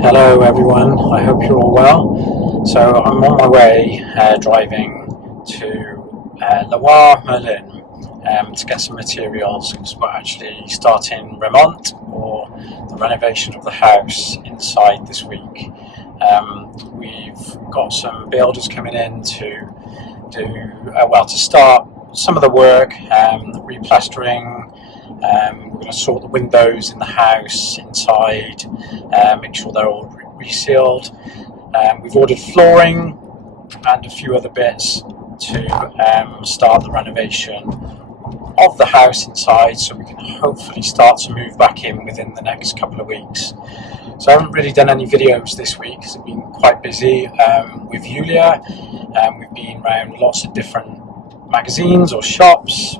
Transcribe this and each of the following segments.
Hello everyone, I hope you're all well. So I'm on my way driving to Loire, Merlin to get some materials because we're actually starting remont or the renovation of the house inside this week. We've got some builders coming in to to start some of the work, replastering. We're going to sort the windows in the house inside, make sure they're all resealed. We've ordered flooring and a few other bits to start the renovation of the house inside, so we can hopefully start to move back in within the next couple of weeks. So I haven't really done any videos this week because I've been quite busy with Yuliya. We've been around lots of different magazines or shops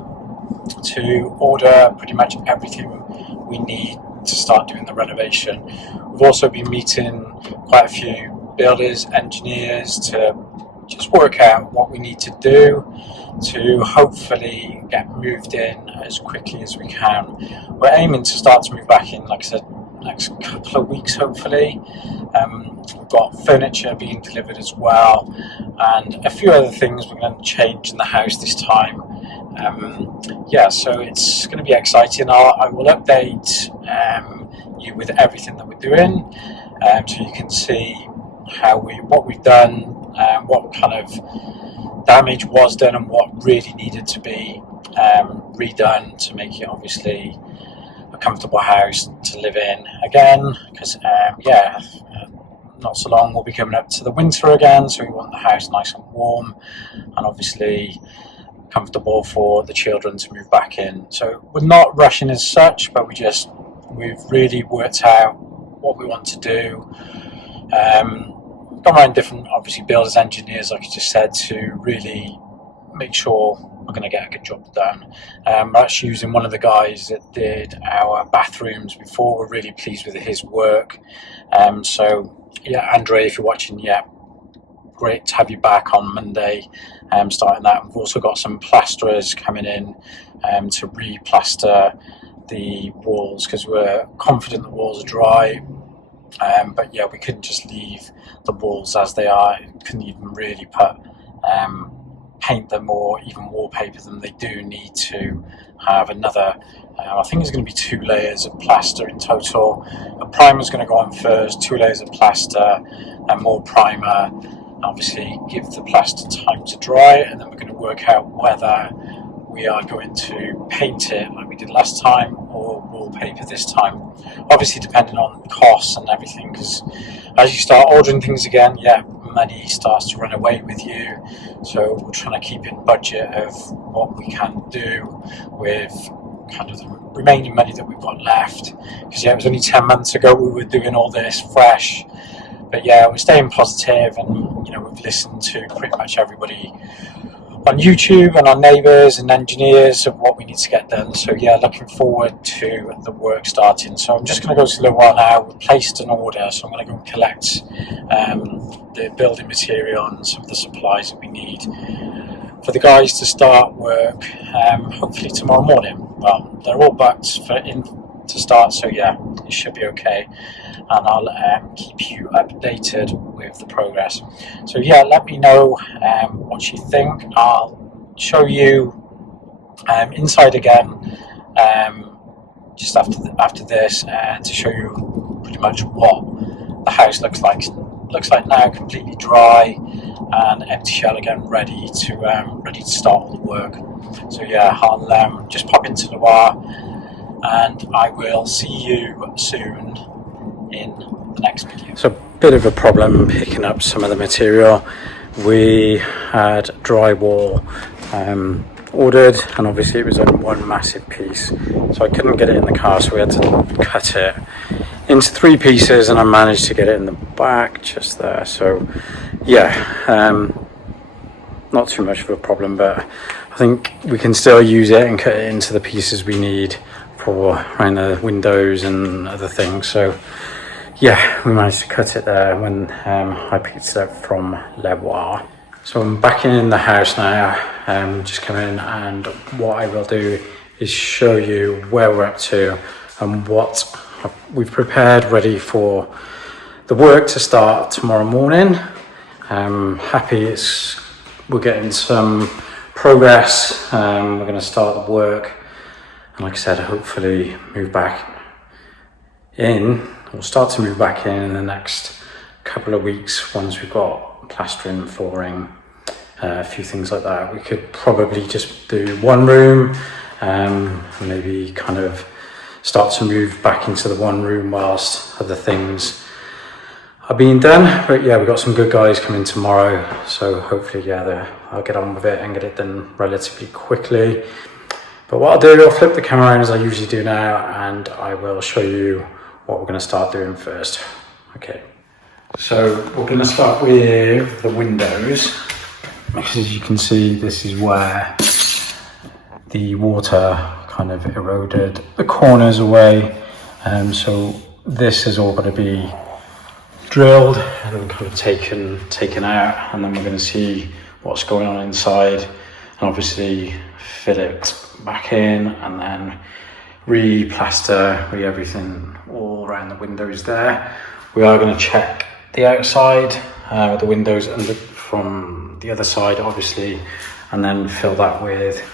to order pretty much everything we need to start doing the renovation. We've also been meeting quite a few builders, engineers to just work out what we need to do to hopefully get moved in as quickly as we can. We're aiming to start to move back in, like I said, next couple of weeks hopefully. We've got furniture being delivered as well and a few other things we're going to change in the house this time. So it's going to be exciting. I will update you with everything that we're doing, so you can see what we've done, what kind of damage was done, and what really needed to be redone to make it obviously a comfortable house to live in again. Because not so long we'll be coming up to the winter again, so we want the house nice and warm and obviously comfortable for the children to move back in. So we're not rushing as such, but we've really worked out what we want to do. Gone around different obviously builders, engineers, like I just said, to really make sure we're going to get a good job done. We're actually using one of the guys that did our bathrooms before. We're really pleased with his work. Andre, if you're watching, great to have you back on Monday, starting that. We've also got some plasterers coming in to re-plaster the walls because we're confident the walls are dry. But we couldn't just leave the walls as they are. Couldn't even really paint them or even wallpaper them. They do need to have another, I think it's going to be 2 layers of plaster in total. A primer is going to go on first, 2 layers of plaster and more primer. Obviously give the plaster time to dry, and then we're going to work out whether we are going to paint it like we did last time or wallpaper this time, obviously depending on costs and everything, because as you start ordering things again, money starts to run away with you. So we're trying to keep in budget of what we can do with kind of the remaining money that we've got left, because it was only 10 months ago we were doing all this fresh. But we're staying positive, and we've listened to pretty much everybody on YouTube and our neighbours and engineers of what we need to get done. So looking forward to the work starting. So I'm just going to go to Loire now. We've placed an order, so I'm going to go and collect the building material and some of the supplies that we need for the guys to start work hopefully tomorrow morning. Well, they're all booked to start, so it should be okay, and I'll keep you updated with the progress. So let me know what you think. I'll show you inside again just after this to show you pretty much what the house looks like now, completely dry and empty shell again, ready to start all the work. So I'll just pop into Loire, and I will see you soon in the next video. So a bit of a problem picking up some of the material. We had drywall ordered, and obviously it was on one massive piece, so I couldn't get it in the car, so we had to cut it into 3 pieces, and I managed to get it in the back just there. So not too much of a problem, but I think we can still use it and cut it into the pieces we need for around the windows and other things. So we managed to cut it there when I picked it up from Loire. So I'm back in the house now, just come in, and what I will do is show you where we're up to and what we've prepared ready for the work to start tomorrow morning. Happy we're getting some progress. We're going to start the work, and like I said, hopefully move back in, or start to move back in the next couple of weeks once we've got plastering, flooring, a few things like that. We could probably just do one room, and maybe kind of start to move back into the one room whilst other things are being done. But yeah, we've got some good guys coming tomorrow, so hopefully I'll get on with it and get it done relatively quickly. But what I'll do, I'll flip the camera around as I usually do now, and I will show you what we're going to start doing first. Okay, so we're going to start with the windows, because as you can see, this is where the water kind of eroded the corners away, so this is all going to be drilled and then kind of taken out, and then we're going to see what's going on inside, and obviously fit it back in, and then re-plaster everything all around the windows there. We are going to check the outside with the windows and from the other side obviously, and then fill that with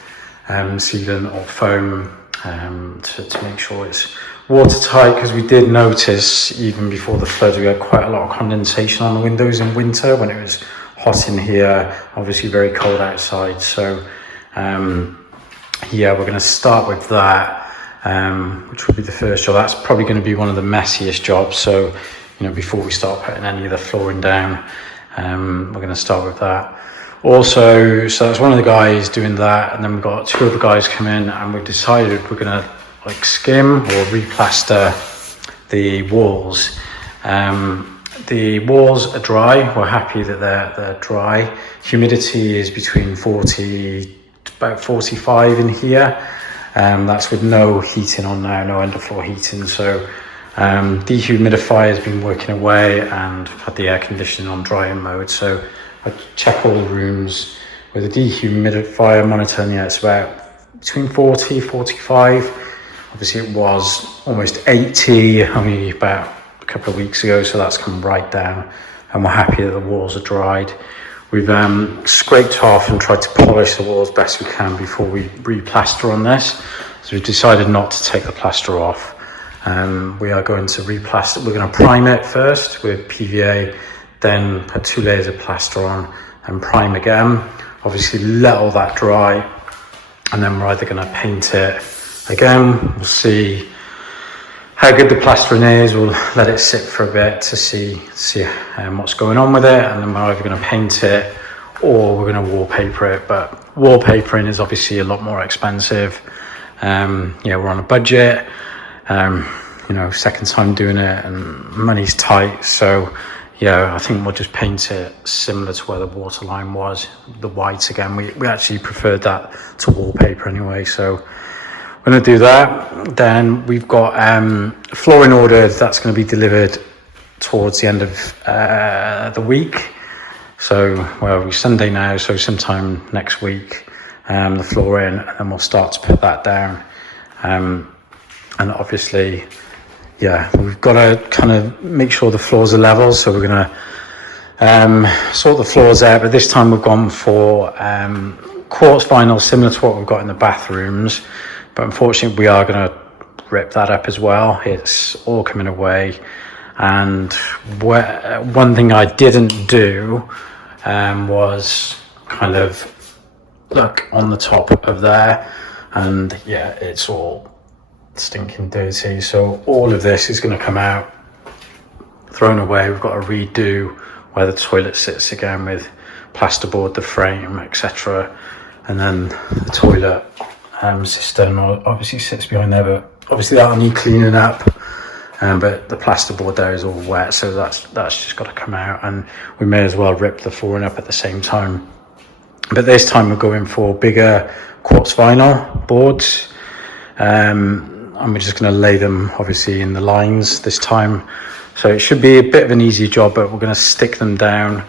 sealant or foam to make sure it's watertight, because we did notice even before the flood we had quite a lot of condensation on the windows in winter when it was hot in here, obviously very cold outside. So yeah, we're going to start with that, which will be the first job. That's probably going to be one of the messiest jobs, so you know, before we start putting any of the flooring down, we're going to start with that. Also, so that's one of the guys doing that, and then we've got two other guys come in, and we've decided we're going to like skim or replaster the walls. The walls are dry. We're happy that they're dry. Humidity is between about 45 in here. That's with no heating on now, no underfloor heating. So dehumidifier has been working away, and I've had the air conditioning on drying mode. So I check all the rooms with a dehumidifier monitor, and yeah, it's about between 40, 45. Obviously it was almost 80 only about a couple of weeks ago, so that's come right down, and we're happy that the walls are dried. We've scraped off and tried to polish the walls best we can before we re-plaster on this. So we've decided not to take the plaster off. We are going to re-plaster. We're going to prime it first with PVA, then put 2 layers of plaster on and prime again. Obviously let all that dry, and then we're either going to paint it again. We'll see how good the plastering is. We'll let it sit for a bit to see what's going on with it, and then we're either going to paint it or we're going to wallpaper it. But wallpapering is obviously a lot more expensive. Yeah, we're on a budget. You know, second time doing it and money's tight, so yeah, I think we'll just paint it similar to where the water line was, the white again. We actually preferred that to wallpaper anyway, so we're going to do that. Then we've got flooring ordered. That's going to be delivered towards the end of the week. So, well, we're Sunday now, so sometime next week, the flooring, and then we'll start to put that down. And obviously, yeah, we've got to kind of make sure the floors are level, so we're going to sort the floors out, but this time we've gone for quartz vinyl, similar to what we've got in the bathrooms. But unfortunately, we are going to rip that up as well. It's all coming away. And one thing I didn't do was kind of look on the top of there. And yeah, it's all stinking dirty. So all of this is going to come out, thrown away. We've got to redo where the toilet sits again with plasterboard, the frame, etc. And then the toilet cistern obviously sits behind there, but obviously that'll need cleaning up, but the plasterboard there is all wet, so that's just got to come out, and we may as well rip the flooring up at the same time. But this time we're going for bigger quartz vinyl boards, and we're just going to lay them obviously in the lines this time, so it should be a bit of an easy job. But we're going to stick them down.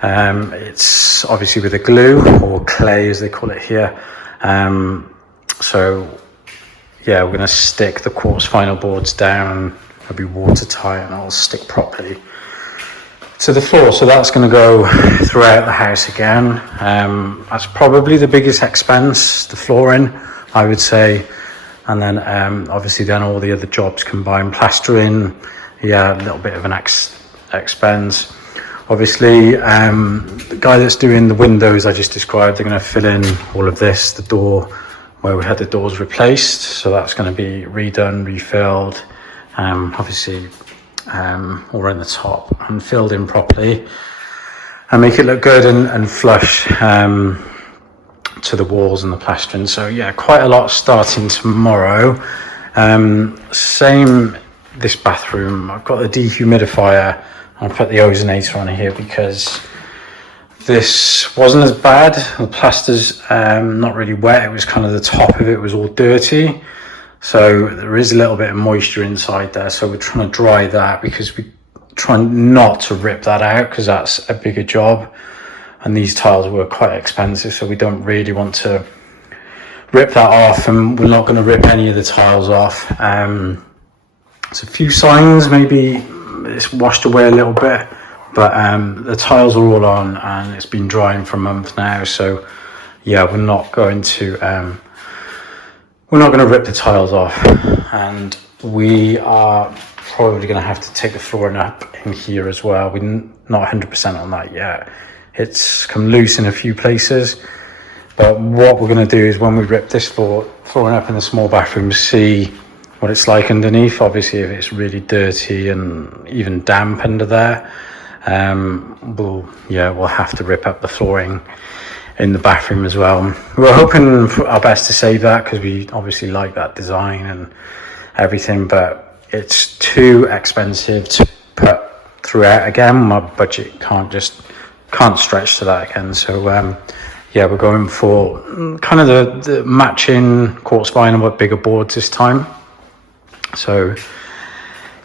It's obviously with a glue, or clay as they call it here. So yeah, we're going to stick the quartz vinyl boards down it'll be watertight and it'll stick properly to the floor. So that's going to go throughout the house again. That's probably the biggest expense, the flooring, I would say. And then obviously then all the other jobs combined. Plastering, yeah, a little bit of an expense. Obviously, the guy that's doing the windows I just described, they're going to fill in all of this, the door where we had the doors replaced. So that's going to be redone, refilled, obviously all around the top and filled in properly and make it look good and flush to the walls and the plastering. So yeah, quite a lot starting tomorrow. Same this bathroom. I've got the dehumidifier. I'll put the ozonator on here because this wasn't as bad. The plaster's not really wet. It was kind of the top of it was all dirty. So there is a little bit of moisture inside there. So we're trying to dry that because we try not to rip that out because that's a bigger job. And these tiles were quite expensive, so we don't really want to rip that off, and we're not going to rip any of the tiles off. There's a few signs, maybe it's washed away a little bit, but the tiles are all on and it's been drying for a month now. So yeah, we're not going to rip the tiles off, and we are probably going to have to take the flooring up in here as well. We're not 100% on that yet. It's come loose in a few places, but what we're going to do is when we rip this flooring up in the small bathroom, see what it's like underneath. Obviously, if it's really dirty and even damp under there, we'll have to rip up the flooring in the bathroom as well. We're hoping for our best to save that because we obviously like that design and everything, but it's too expensive to put throughout again. My budget can't stretch to that again. So yeah, we're going for kind of the matching quartz vinyl but bigger boards this time. So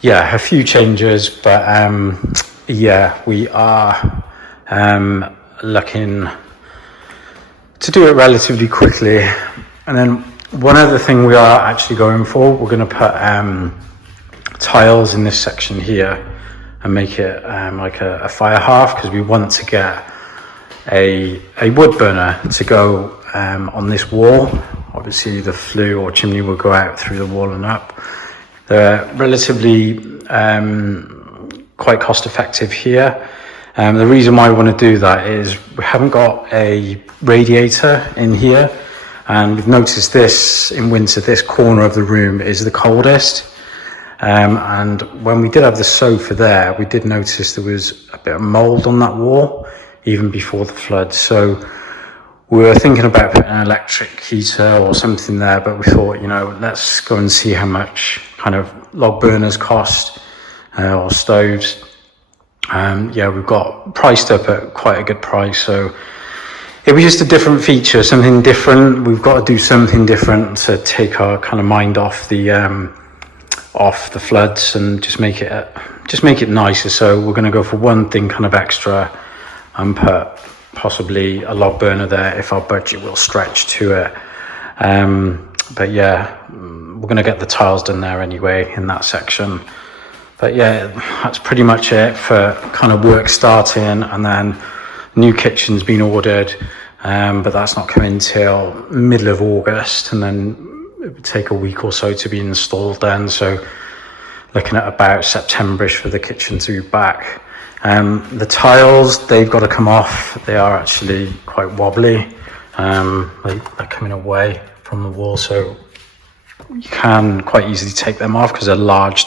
yeah, a few changes, but yeah, we are looking to do it relatively quickly. And then one other thing we are actually going for, we're going to put tiles in this section here and make it like a fire hearth, because we want to get a wood burner to go on this wall. Obviously the flue or chimney will go out through the wall and up. They're relatively quite cost effective here. The reason why we want to do that is we haven't got a radiator in here, and we've noticed this in winter, this corner of the room is the coldest. And when we did have the sofa there, we did notice there was a bit of mold on that wall even before the flood. So we were thinking about putting an electric heater or something there, but we thought, you know, let's go and see how much kind of log burners cost or stoves. Yeah, we've got priced up at quite a good price. So it was just a different feature, something different. We've got to do something different to take our kind of mind off the floods and just make it nicer. So we're going to go for one thing kind of extra and put possibly a log burner there if our budget will stretch to it. But yeah, we're going to get the tiles done there anyway in that section. But yeah, that's pretty much it for kind of work starting. And then new kitchen's been ordered, but that's not coming till middle of August, and then it would take a week or so to be installed then. So looking at about September-ish for the kitchen to be back. The tiles, they've got to come off. They are actually quite wobbly. They're coming away from the wall, so you can quite easily take them off because they're large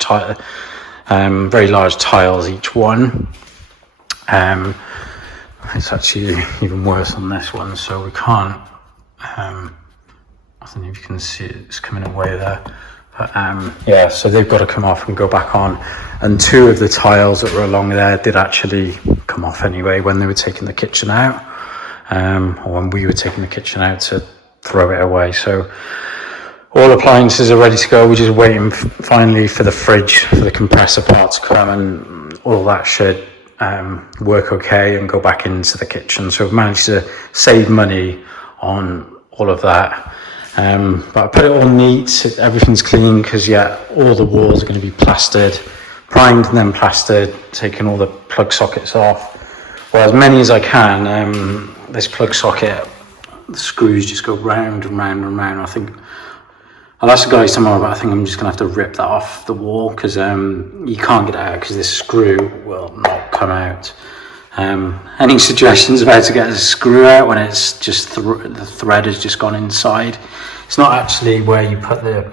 very large tiles each one. It's actually even worse on this one, so we can't, I don't know if you can see it, it's coming away there. But yeah, so they've got to come off and go back on. And two of the tiles that were along there did actually come off anyway when they were taking the kitchen out, or when we were taking the kitchen out to throw it away. So all appliances are ready to go. We're just waiting finally for the fridge, for the compressor part to come, and all that should work okay and go back into the kitchen. So we've managed to save money on all of that. But I put it all neat, everything's clean, because all the walls are going to be plastered, primed and then plastered, taking all the plug sockets off. Well, as many as I can. This plug socket, the screws just go round and round and round. I think I'll ask the guys tomorrow, but I think I'm just gonna have to rip that off the wall, because you can't get it out because this screw will not come out. Any suggestions of how to get a screw out when it's just the thread has just gone inside? It's not actually where you put the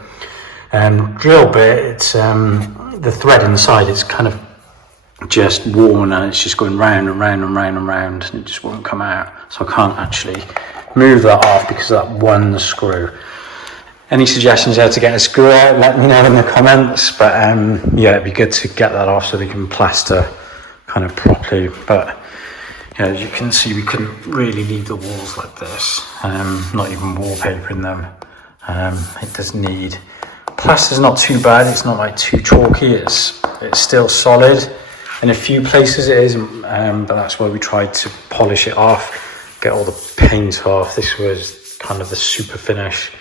drill bit, it's the thread inside. It's kind of just worn and it's just going round and round and round and round, and it just won't come out. So I can't actually move that off because of that one screw. Any suggestions how to get a screw out, let me know in the comments. But it'd be good to get that off so they can plaster kind of properly. But as you can see, we couldn't really leave the walls like this, not even wallpapering them. It does need plaster's not too bad, it's not like too chalky, it's still solid. In a few places it is, but that's why we tried to polish it off, get all the paint off. This was kind of the super finish.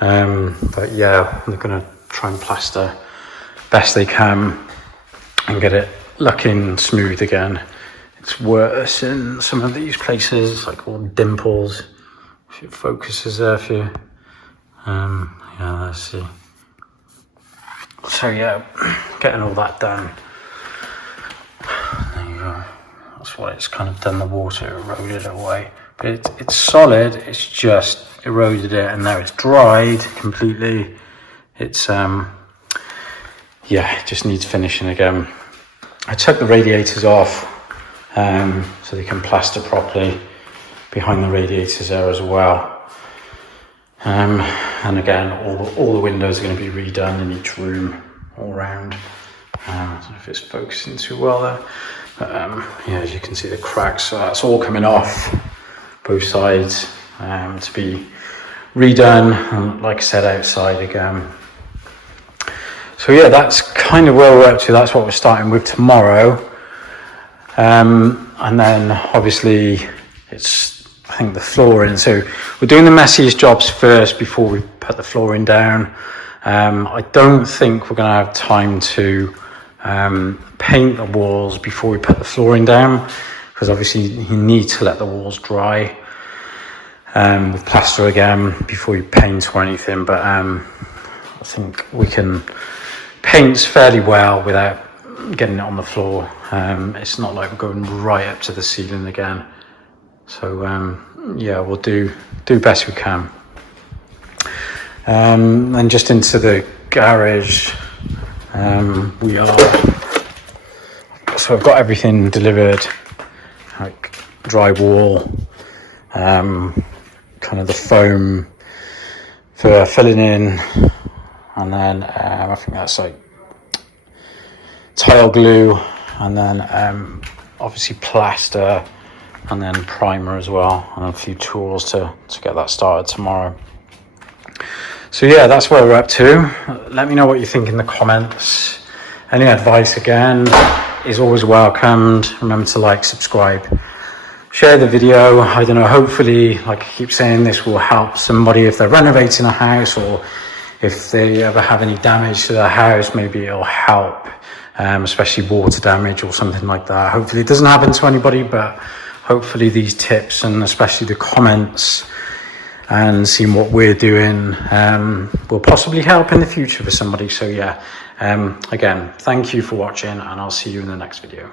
But yeah, they're gonna try and plaster best they can and get it looking smooth again. It's worse in some of these places, like all dimples. If it focuses there for you. Let's see. So yeah, getting all that done. There you go. That's what it's kind of done. The water eroded it away, but it's solid. It's just eroded it, and now it's dried completely. It's it just needs finishing again. I took the radiators off so they can plaster properly behind the radiators there as well. And again, all the windows are going to be redone in each room all round. I don't know if it's focusing too well there, but as you can see, the cracks, so that's all coming off both sides to be redone, and like I said, outside again. So yeah, that's kind of where we're up to. That's what we're starting with tomorrow. And then obviously it's, I think, the flooring. So we're doing the messiest jobs first before we put the flooring down. I don't think we're going to have time to paint the walls before we put the flooring down, because obviously you need to let the walls dry with plaster again before you paint or anything. But I think we can paint fairly well without getting it on the floor. It's not like we're going right up to the ceiling again. So we'll do best we can. And just into the garage, so I've got everything delivered, like drywall, kind of the foam for filling in, and then I think that's like tile glue, and then obviously plaster, and then primer as well, and a few tools to get that started tomorrow. So yeah, that's where we're up to. Let me know what you think in the comments. Any advice again is always welcomed. Remember to like, subscribe, share the video. I don't know, hopefully, like I keep saying, this will help somebody if they're renovating a house, or if they ever have any damage to their house. Maybe it'll help, especially water damage or something like that. Hopefully it doesn't happen to anybody, but hopefully these tips, and especially the comments and seeing what we're doing, will possibly help in the future for somebody. So yeah, again, thank you for watching, and I'll see you in the next video.